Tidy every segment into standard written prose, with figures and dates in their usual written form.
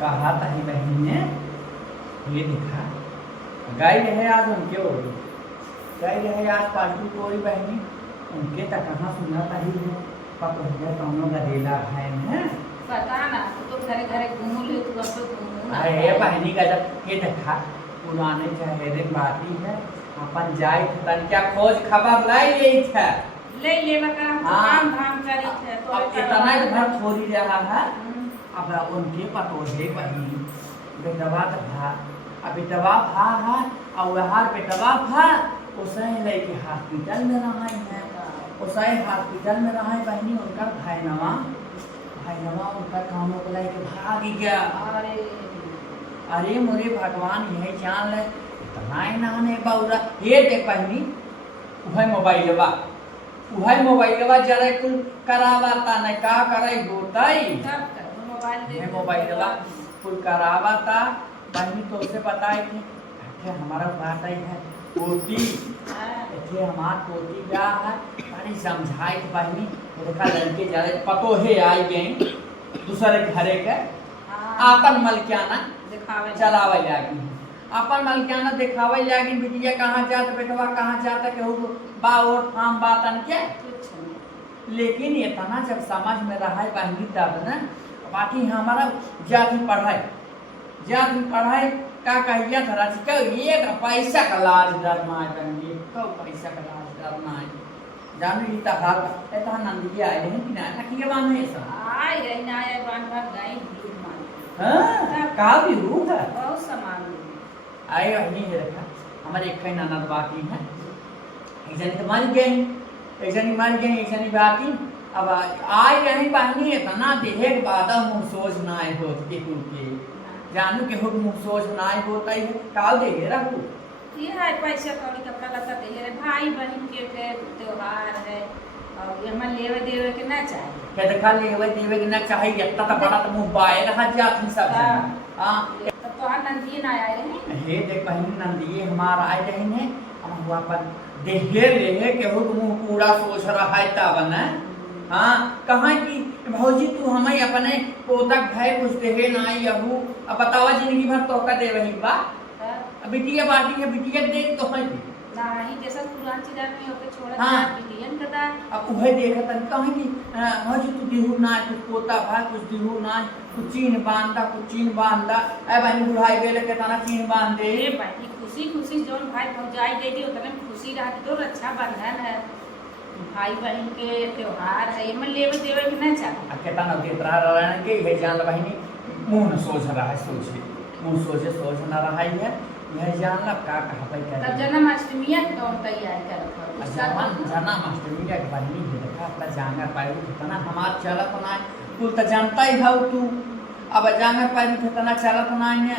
कहा था ही बहनी ने ये दिखा गाय रहे आज उनके हो गई गाय रहे आज पार्टी कोई बहनी उनके तक कहाँ सुना था ही है पकड़ कौनों का डेला है पता ना तो घरे घरे घूम ले तू अब तो घूम अरे बहनी का जब ये देखा पुराने चेहरे बाती है अपन जाए तन क्या खोज खबर लाई यही था ले ले बका काम धाम करी थे तो अब इतना घर छोड़ी रहा है अब उनके पतोहे बहनी बेटवा था अब बेटवा भा है और वहाँ बेटवा भा उसे लेके हॉस्पिटल में रहा है उसे हॉस्पिटल में रहा है बहनी उनका भाईनवा उनका कामों को लेके भाग गया अरे मोरे भगवान यही जान ले इतना ही नहाने बाउरा ये देख बहनी उहे मोबाइलवा जरा कुल करावाता नहीं का करे गोताई मोबाइलवा कुल करावाता बहनी तो उसे पता है कि हमारा बात आई है पोती ऐसे हमार पोती क्या है अरे समझाई बहनी देखा लड़के जा रहे पतो है आई गए दूसरे घरे के आपन मलकियाना चलावे जागी अपन मलकियाना दिखावे जागी बिटिया कहाँ जात बेटवा कहाँ जाता केहू बा और फार्म बातन के लेकिन इतना जब समझ में रहा है बहनी तब ना बाकी हमारा जाति पढ़ाई का कहिया था क्या एक पैसा का लाज डरना है बहनी कब पैसा का लाज डरना है जानू ही तो हाल ऐसा नंदी आए हैं कि ना कि के बान है सब आई रही ना आए बान भर गई भीड़ मार हां का भी रूह है बहुत सामान आए नहीं है रखा हमारे एक खाई ननद बाकी है एक जन तो मर गए एक जन मर गए एक जन बाकी अब आए रही बहनी इतना देहे के बाद मुंह सोच ना आए होत के के जानू के हुक मुंह सोच ना आए होता ही काल दे रखू ये है पैसा कौड़ी कपड़ा लत्ता दे रे भाई बहन के त्योहार है और ये मन लेवे देवे के ना चाहिए क्या देखा लेवे देवे के ना चाहिए इतना तो बड़ा तो मुंह बाए रहा जात सब हां तो हां नंदी ना आए रहे हे देख बहनी नंदी हमारा आए रहे ने हम हुआ पर देहे ले के हुक मुंह पूरा सोच रहा है तब ना हाँ कहाँ की भौजी तू हमें अपने पोतक भाई कुछ देहे ना यहू अब बतावा जिंदगी भर तो का दे वही बा बिटिया बाटी है बिटिया देख तो है नहीं जैसा पुरान चीज में ओके छोड़ हाँ। बिटियन कदा अब उहे देखा तन कहाँ की भौजी तू देहू ना कुछ पोता भाई कुछ देहू ना कुछ चीन बांधा ए बहनी बुढ़ाई बेले के तना चीन बांध दे ए भाई खुशी जोन भाई भौजाई दे दी उतने खुशी रह तो रक्षा बंधन है भाई बहन के त्योहार है ये मन लेवे देवे के ना चाहिए केता न के तरह रहने के ये जान बहनी मुंह न सोच रहा है सोचे मुंह सोच ना रहा है यह जान ला का कहा पे कर तब जन्माष्टमी तो तैयारी कर उसका जन्माष्टमी का बहनी है देखा अपना जांगर पायु कितना हमार चलत ना तू तो जानता ही भाव तू अब जांगर पायु कितना चलत ना है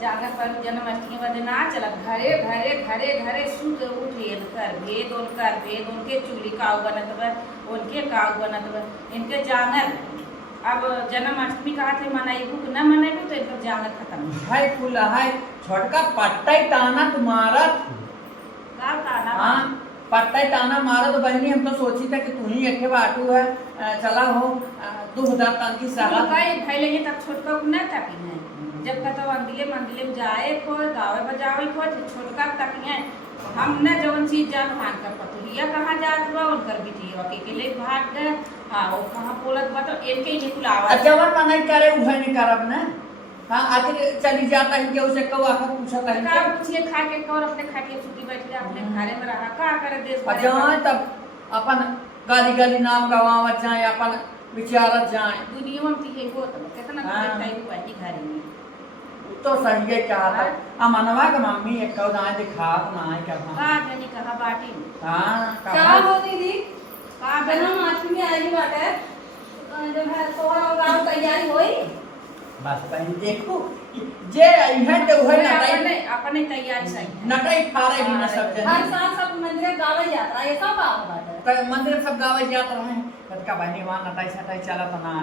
जागर पर जन्माष्टमी वाले ना चलत घरे सुत उठ कर भेद उनके चूली काऊ बनत बा उनके काऊ बनत बा इनके जागर अब जन्माष्टमी कहा थे मनाइबू न मनाइबू तो इनका जागर खत्म है फूल है छोटका पट्टा ताना तुम्हारा का ताना हां पट्टा ताना मारा तो बहनी हम तो सोची था कि तू ही अठे बाटू है चला हो दूध दांत तन की सलाह का ये भाई लेंगे तब छोटका को ना ताकी है जब कतो मंदिले में जाए को गावे बजावे को छोटका तकिया हम न जवन चीज जान मान कर पतुलिया कहां जात बा उनकर बिटिया के लिए भाग गए हां वो कहां बोलत बा तो इनके ही कुलावा जवन मन नहीं करे उहे नहीं करब ना हां आखिर चली जाता है कि उसे कब आखिर पूछता है का पूछिए खा के और अपने खाटिए छुट्टी बैठ के अपने घरे में रहा का करे देश भर जाए तब अपन गाली नाम गवावत जाए अपन विचारत जाए दुनिया में ती हो तो कितना टाइम बैठी घरे में तो सही है क्या था अमनवा का मम्मी एक कौ ना दिखा ना क्या का नहीं कहा बाटी हां क्या हो दीदी का जन्माष्टमी आई बाटे जो है तोहरा गांव तैयारी होई बस पहले देखो जे इहे तो है नटाई अपने तैयारी सही नटाई फारे भी न सब जन हर साल सब मंदिर गावे जाता है सब बात बाटे तो मंदिर सब गावे जात रहे कतका बहनी वहां नटाई सटाई चलत ना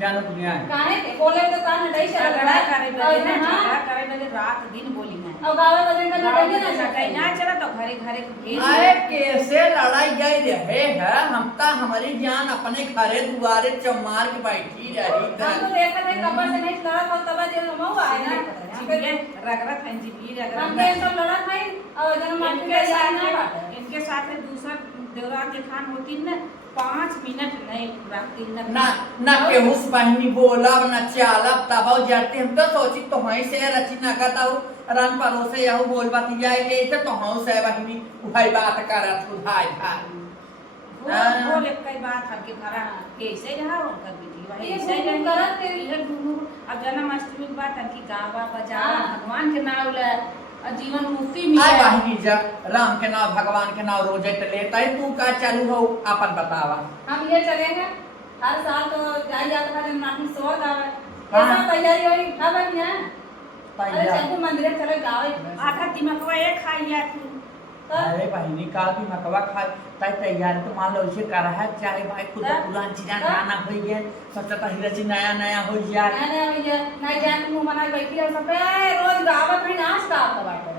जानो दुनिया काहे के बोले तो कान नहीं चल लड़ा करे बजे ना झगड़ा करे बजे रात दिन बोली ना अब गावे बजे का लड़ाई ना लड़ाई ना चला तो घरे घरे भेज अरे कैसे लड़ाई गई रहे है हम ता हमारी जान अपने घरे दुआरे चमार के बैठी रही हम तो देखत है के कब्र से नहीं लड़ा था तब जे मऊ आए ना जिबिए रगरत है जिबिए हम रगरत के तो लड़ा था और जन्माष्टमी इनके तैयारी ना साथ बाटे इनके साथ दूसरा देवरात के खान होती न 5 मिनट नहीं पूरा 3 मिनट ना ना केहुस बहिनी बोलब ना चालब तब जाते हम तो सोची तो हई से रची ना करता हूँ रन परोसे यहू बोल बतिया ये तो हूँ से बहिनी वही बात करत भाई भाई वो एक कई बात हमके घरा कैसे रहा उनका विधि वही ये ऐसे गुनगुन करत के ये गुनगुन अब जन्माष्टमी की बात हमकी गावा बजा हाँ। भगवान के नाम ले और जीवन मुक्ति आय मिले बहिनी जा राम के नाम भगवान के नाम रोजे तो लेता है तू का चालू हो अपन बतावा हम ये चलेंगे हर साल तो जाई जाता था जन्माष्टमी सोर गावे हाँ। ऐसा तैयारी होई ना बनिया अरे तैयार चल मंदिर चले गावे आखा दिमागवा एक खाइया तू अरे बहिनी काल भी मकवा खा तय तैयारी तो मान लो इसे कर है चाहे भाई खुद हाँ। पुरान चीज़ गाना हो गए सोचता हीरा जी नया नया हो जाए ना ना भैया ना जान मुंह बना बैठी रहो सब रोज गावत है नाच गावत बाटे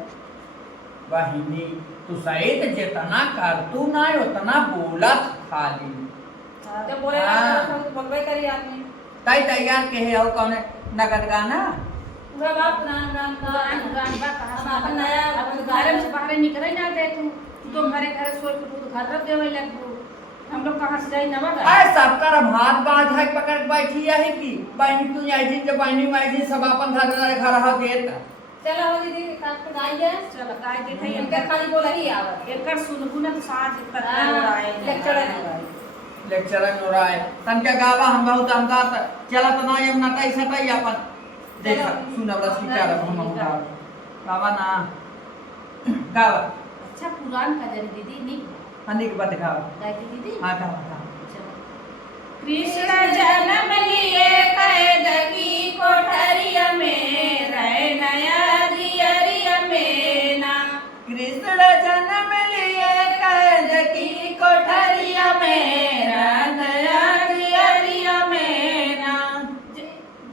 बहिनी तू सही तो जितना कर तू ना उतना बोलत खाली जब बोले हाँ। तो बोलबे करी आदमी तय तैयार के है कौन नगद गाना पूरा बाप पुरान गान गान गान बा कहा हम अपन नया अब घर से बाहर निकले ना दे तू तो हमारे घर सोच के तू घर रख देवे लग तू हम लोग कहां से जाई नवा गए अरे सबका भात बाज है पकड़ बैठी है कि बहनी तू आई दिन जब बहनी माई दिन सब अपन घर घर हो देता चलो हो दीदी काट के गाइए चल काय देखै इनके इनका खाली बोल ही आवत एकर सुनगुनत साज तक हाँ, आए लेक्चर लेक्चर में रहा है तन के गावा हम बहुत अंदाज चलत ना ये नटाई सटाई अपन देख सुन हमरा सीटा रख हम गावा ना गावा अच्छा पुरान का जरी दीदी नी हनी के बात गावा गायती दीदी हां गावा गावा कृष्ण जन्म लिए कैद की कोठरिया में रह नया दियरिया में ना कृष्ण जन्म लिए कैद की कोठरिया में नया दियरिया में ना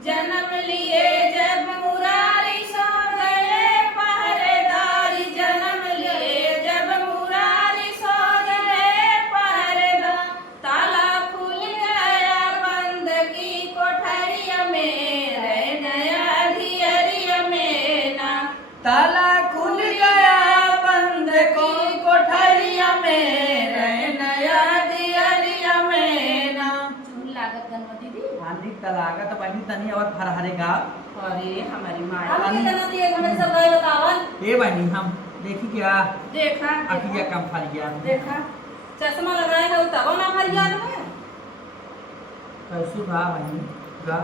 जन्म लिए जब मुरारी सो गए पहरेदारी जन्म लिए जब मुरारी सो गए पहरेदार ताला खुल गया बंद की कोठरिया में रह नया धियरिया में ना ताला खुल गया बंद को कोठरिया में रह नया दियरिया में ना चूल लागत गनवा दीदी आंधी तलागत बनी तनी और फरहरेगा अरे हमारी माँ हम के तना दिए हमें सब गाय बतावन ए बनी हम देखी क्या देखा अखिया कम फल गया देखा चश्मा लगाए है तब ना हर याद में कैसु गा बनी गा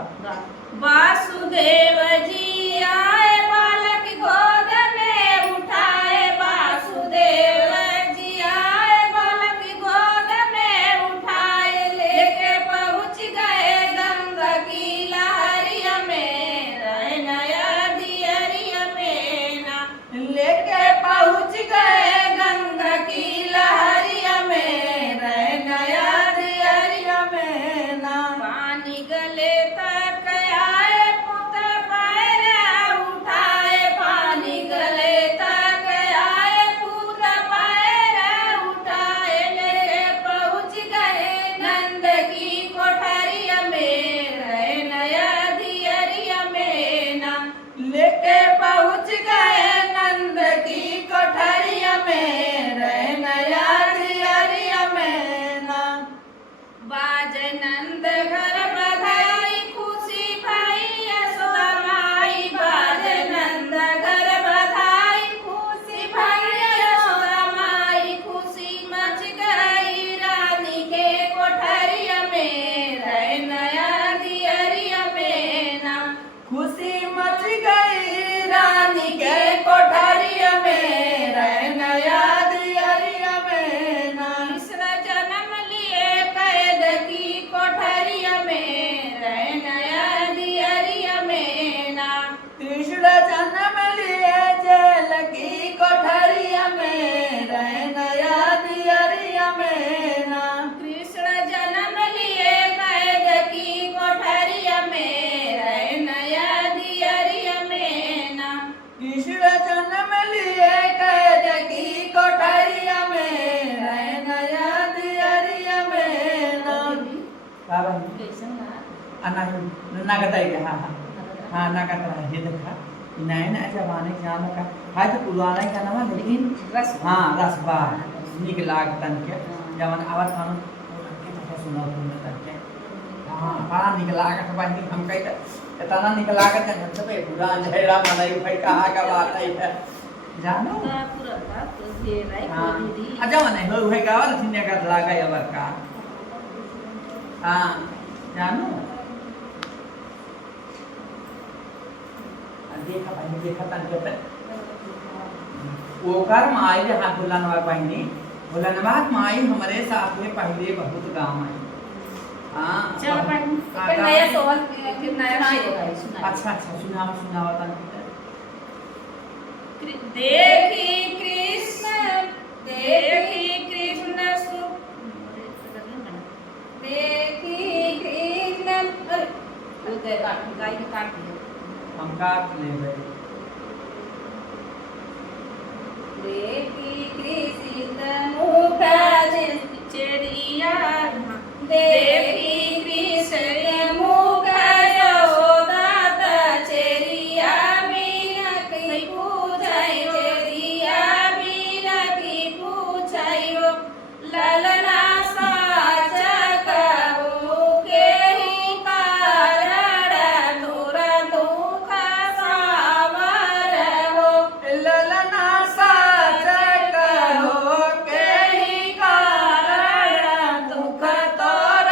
वासुदेव जी आए बालक गोद में उठाए वासुदेव जी आए बालक गोद में उठाए लेके पहुंच गए गंगा की लहरिया में रह नया दियरिया में ना लेके पहुंच गए गंगा की लहरिया में रह नया दियरिया में ना पानी गले तक आए पुत पैर उठाए पानी गले तक आए पुत पैर उठाए ले पहुंच गए नंद की कोठरिया में रह नया दियरिया में ना लेके पहुंच गए नंद की कोठरिया में रह नया दियरिया में ना बाज नंद घर बधाई खुशी नगद है हाँ हाँ हाँ नगद है ये देखा नए नए जमाने के नाम का है तो पुराना का नाम है लेकिन रस हाँ रसबा निक लाग तन के जवन आवत हम के तो सुना तुम तन के हाँ बड़ा निक लागत बनी हम कही इतना निक लागत है सब पूरा झेड़ा मलाई भाई कहाँ का बात है जानो पूरा तो ये राई हाँ को दी अच्छा मने हो भाई का वाला थिने का लागा या का हाँ जानो देखा भाई देखा तन के वो कर माई रे हाथ बुलाना बहनी बुलाना बात माई हमारे साथ में पहले बहुत गांव आई हाँ चलो बहन फिर नया सवाल फिर नया शेर अच्छा अच्छा सुनावा तन देखी कृष्ण सु देखी कृष्ण अरे गाय के काट दिया हम काट ले भाई देखी कृष्ण मुख चेरिया देखी कृष्ण मुख यशोदा चेरिया बिना की पूछाई चेरिया बिना की पूछाई ललना साच कहो के ही कारण तोरा दुख सावर हो ललना साच कहो के ही कारण दुख तोर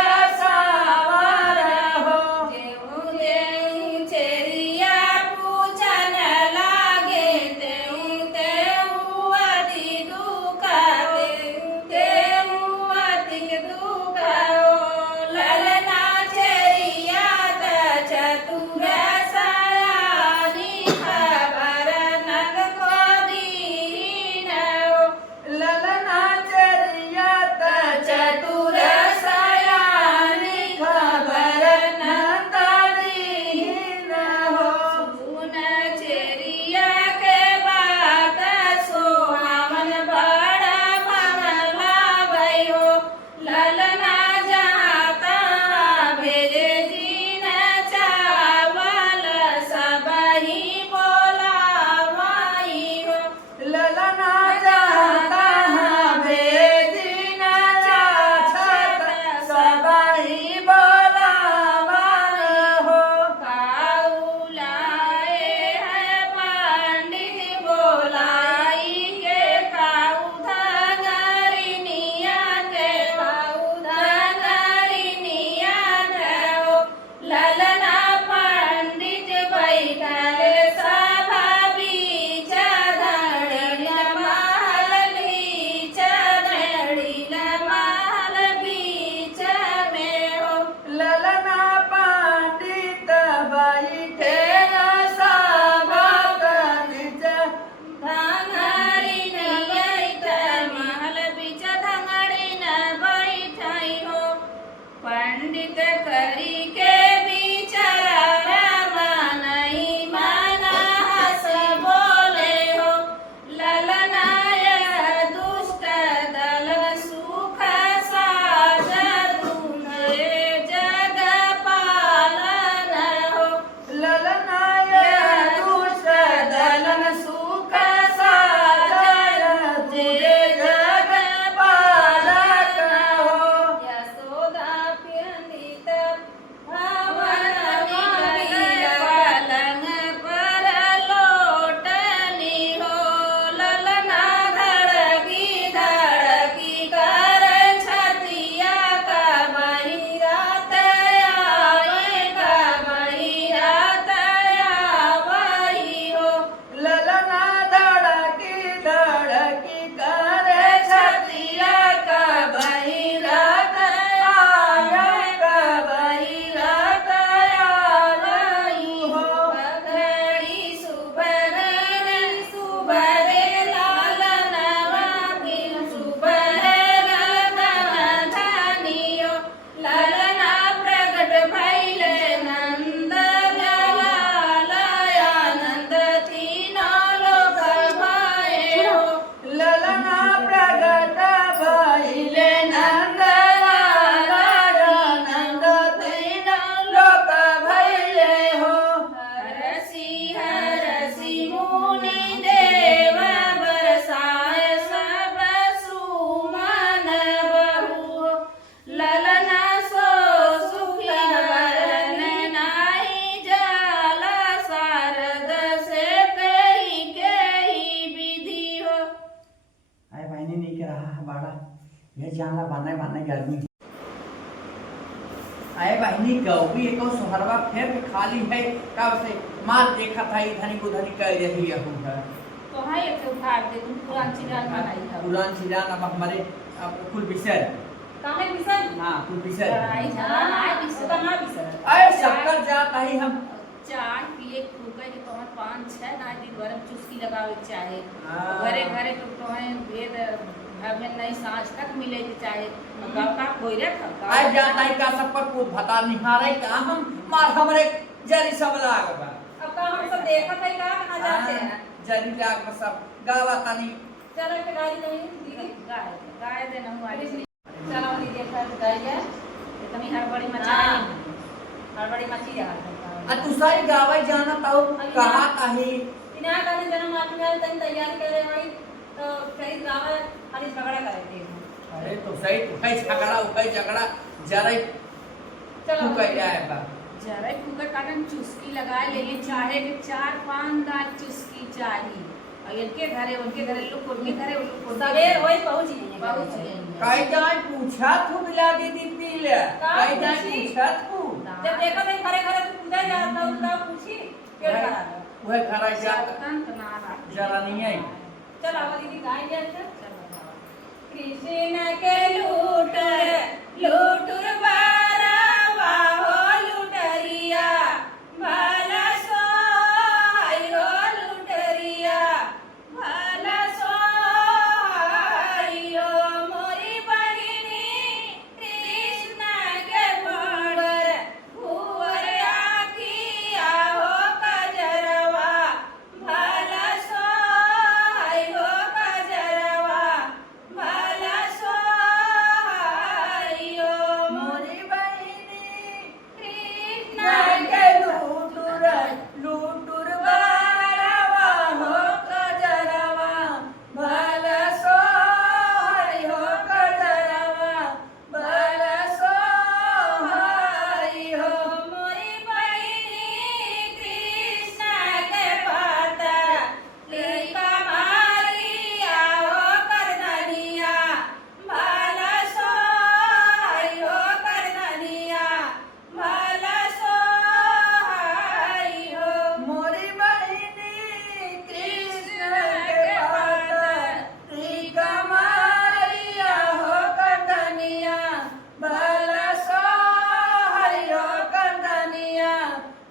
ये जाना बने बने गर्मी आए बहनी गौरी एको सोहरवा फिर भी खाली है कब से मार देखा था इधर उधर कर रही है तो हाँ ये तो उखाड़ दे तुम पुरान चिरान बनाई है पुरान चिरान अब हमारे कुल विषय कहाँ है बिसर? हाँ कुल विषय लड़ाई झगड़ा ना है बिसर कहाँ बिसर? अरे शक्कर जाता ही हम चाय पिए फूके के तोहर 5-6 ना दिन भर में चुस्की लगावे के चाहे हाँ। घरे घरे तो तोहे भेद घर में नहीं सांझ तक मिले के चाहे गाँव का कोई रे था आज जाता ही का सब पर को भता निहारे का हम मार हमरे जरी सब लाग बा अब कहाँ हम सब देखा था कहाँ जाते हैं? जरी लाग बा सब गावा तनी चलो एक गाड़ी नहीं दीदी गाय गाय दे ना हमारी चलो दीदी एक बार गाड़ी है इतनी हड़बड़ी मचाई हड़बड़ी मची जा आ तू सारी गावा जाना ताऊ कहां काहे इना करने जन्माष्टमी वाले दिन तैयारी कर रहे भाई तो कई गाँव खाली झगड़ा करते हैं। अरे तो सही तू कई झगड़ा जरा चलो तू कह जाए बा जरा कुकर काटन चुस्की लगा लेंगे चाहे कि 4-5 दांत चुस्की चाहिए और इनके घरे उनके घरे लोग उनके घरे लोग सवेर होई पहुंच जाएंगे पहुंच जाएंगे कई जाए पूछा तू मिला दीदी पी ले कई जाए पूछा तू जब देखा नहीं घरे घरे तो पूजा जाता उनका पूछी पेड़ करा दो वह खरा जा जरा नहीं आई चलो अब दीदी गाय जाते चलो कृष्ण के लूटर बारावा हो लुटरिया भला सोहाई हो लुटरिया भला सोहाई हो मोरी बहिनी कृष्ण के बड़ भुवर आखिया हो कजरवा भला सोहाई हो कजरवा भला सोहाई हो मोरी बहिनी कृष्ण के लूटुर बारावा हो कजरवा भला सोहाई हो कजरवा भला सोहाई हो मोरी बहिनी कृष्ण के पातर लिका मारिया हो करदनिया भला सोहाई हो करदनिया भला सोहाई हो मोरी बहिनी कृष्ण के पातर टीका मारिया हो कंदनिया भला सोहाई हो कंदनिया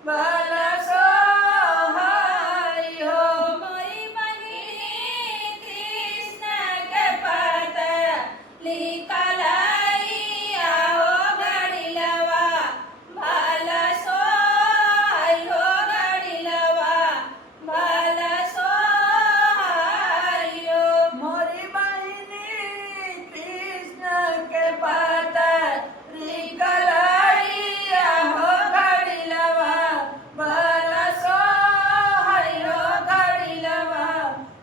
भला सोहाई हो मोरी बहिनी कृष्ण के पातर लिका लाइया हो गड़िलवा भला सोहाई हो गड़िलवा भला सोहाई हो मोरी बहिनी कृष्ण के पातर रिकलाइया हो घड़िलवा भला सोहाई हो घड़िलवा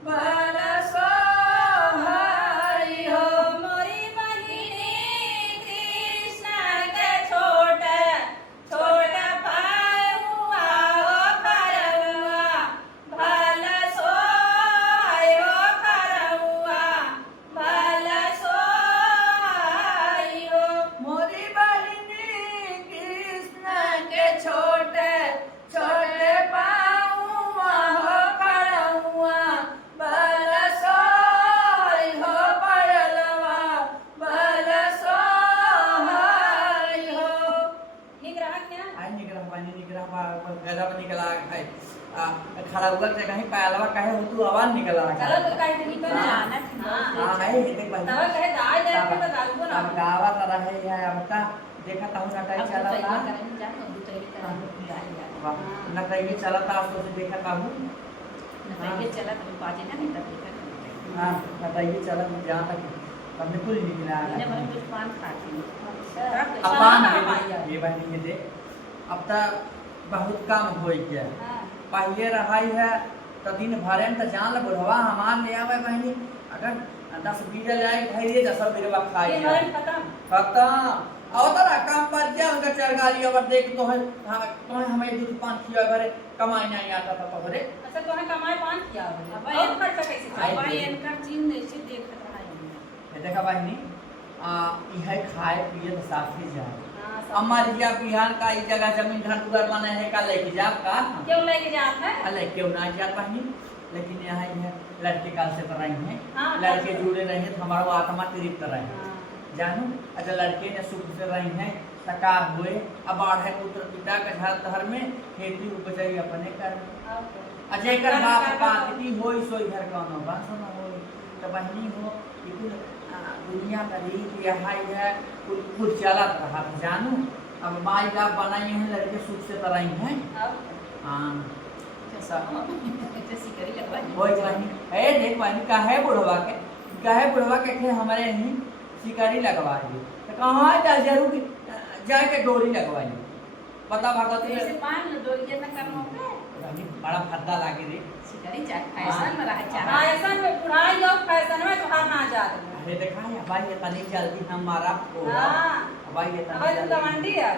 भला सोहाई हो मोरी बहिनी कृष्ण के छोटा छोटा पायुआ हो करौआ भला सोहाई हो करौआ भला सोहाई हो मोरी बहिनी कृष्ण के छोटे छोटे पाऊआ हो खड़ुआ भला सोहाई हो पड़लवा भला सोहाई हो ठीक रहा क्या आई निकला पानी निकला गदा में निकला है खड़ा हुआ से कहीं पायलवा कहे हो तू आवाज निकला चलो तो काहे नहीं कर जाना हां है देख भाई तब कहे दाई दे के बताऊंगा ना अब गावा तरह है या बता देखा था ना टाइम चला था वाह ना कहीं चला था तो देखा था हूं हां बताइए चला जहां तक हमने कुल निकला अपान ये बहनी ये देख अब तक बहुत काम होई के पहले रहाई है तो दिन भरे में तो जान ल बुढ़वा हमार ले आवे बहनी अगर 10 बीज लाए धैर्य 10 बीरवा खाई ये भरन खत्म खत्म अवतरा काम पर जा उनका चरगाली और देख तो है हमें दूध पान खिया घरे कमाई नहीं आता था तोहरे अच्छा तोने कमाई पान किया अब और खर्चा कैसे आई किया? ये देखा बहनी यह खाए पिए तो साथ ही जाए हाँ, सब- अम्मा जी आप बिहार का ई जगह जमीन घर दुआर माने है का लेके जाब का क्यों लेके जात है? अले क्यों ना जा पाही लेकिन यहाँ यह लड़के काल से तो रही हैं हाँ, लड़के जुड़े रहे हैं तो हमारा वो आत्मा तृप्त रहे हाँ, जानू अच्छा लड़के ने सुख से रही हैं सकार हुए अब बाढ़े पुत्र पिता के घर में खेती उपजाई अपने कर अब- अजय कर बाप पाती होई सोई घर कौनो बात सुना होई तो बहनी हो कि कुल दुनिया का रीत यह है कुल चलत रहा जानू अब माई बाप बनाई हैं लड़के सुख से तो रही हैं अब- हाँ जैसी करी लगवाई होई बहनी ए देख बहनी का है बुढ़वा के थे हमारे यहीं शिकारी लगवाई तो कहाँ जा जरूर जाके डोरी लगवाई पता भगवती ऐसे पान लो दो ये ना करनो पे बहनी बड़ा फद्दा लागे रे शिकारी चाह ऐसा न रहा चाह फैशन में बुढ़ाई और फैशन में कहाँ ना जात है। अरे देखा है भाई ये तनी जल्दी हमारा होगा हाँ, भाई ये अब तनी तो जल्दी मंडी है।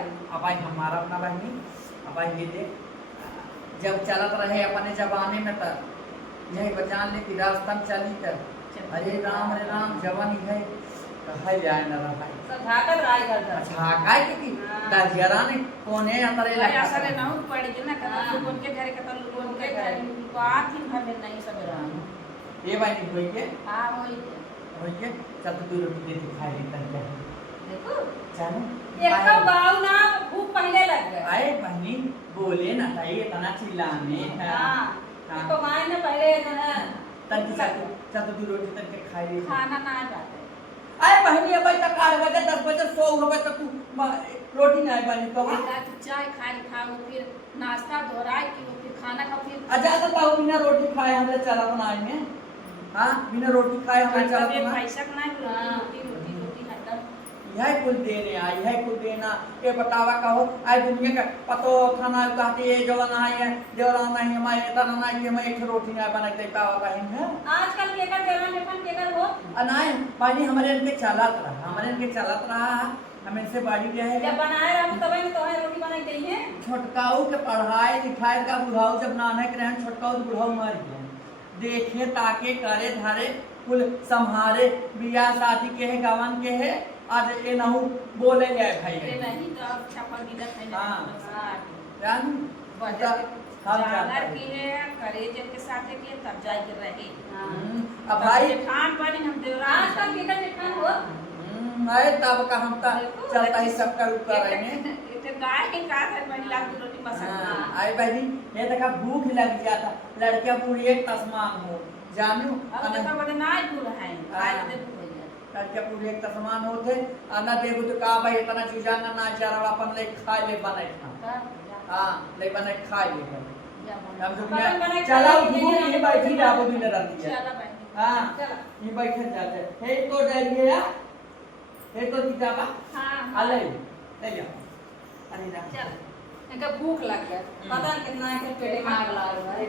भाई हमारा अपना बहनी अब ये देख जब चलत रहे अपने जमाने में तो यही बचान ले कि रास्ता में चली कर हरे राम जवानी है तो है जाए न रहा सब भागत राय कर दर। अच्छा काय के की हाँ। दरियारा ने कोने अंतरे भाई लगा ऐसा रे ना पड़ के ना हाँ। कल उनके घर के तल उनके घर बात ही भर में नहीं सब रहा ये भाई होई के हां वही चल तू रोटी दे दिखाई दे कर देखो चलो एकदम बाऊ ना भूख पहले लग गए। आए बहनी बोले ना ताई इतना चिल्लाने हाँ, हाँ। तो माय ने पहले जो है तन की चल तू रोटी तन के खाई ले खाना ना आ जाते आए बहनी अब तक 8 बजे 10 बजे 100 रुपए तक तू रोटी नहीं बनी तो एक रात चाय खाई खाओ फिर नाश्ता दोहराई की फिर खाना खाओ फिर अच्छा तो ताऊ बिना रोटी खाए हमरे चला बनाए में हां बिना रोटी खाए हमरे चला कभी बना पैसा का नहीं रोटी रोटी रोटी हटम यह कुल देने आई है कुल देना ये बतावा कहो आई दुनिया का पतो खाना कहती है जो ना है देवरा नहीं मैं इतना ना कि मैं एक रोटी ना बनाते पावा बहन है आजकल केकर जवान लेखन केकर हो अनाय पानी हमारे इनके चलत रहा हमें से बाड़ी जो है जब बनाए हम तब में तो है रोटी बनाई गई है। छोटकाऊ के पढ़ाई लिखाई का बुढ़ाऊ जब नानक रहन छोटकाऊ तो बुढ़ाऊ मर गए देखे ताके करे धारे कुल संहारे बियाह शादी के है गवन के है आज ये नहु बोले गए भाई ये नहीं तो अब छपल दी है हाँ। जान बजट हम जागर जानते की है करे जब के साथ के तब जाए के रहे अब भाई खान पानी हम देवराज आजकल केकर लेखन हो अरे तब का हम का चलता ही सब का रुक रहेंगे इतने गाय के का है महिला की रोटी मसाला आई बहनी ये देखा भूख लग गया था लड़कियां पूरी एक तस्मान हो जानू अब देखा बड़े ना दूर है खाए दे भैया लड़कियां पूरी एक तस्मान होते आना देबू तो का भाई इतना चीजा ना चारा अपन ले खाए ले बने खा हां ले बने खाए ले हम जो चला घूम ये बैठी जाबो दिन रहती है चला बहन हां चला ये बैठे जाते हे तो डरिए या हे तो किताबा हां आले ले जा अरे ना चल इनका भूख लग गया पता नहीं कितना के पेट में आग लग रहा है।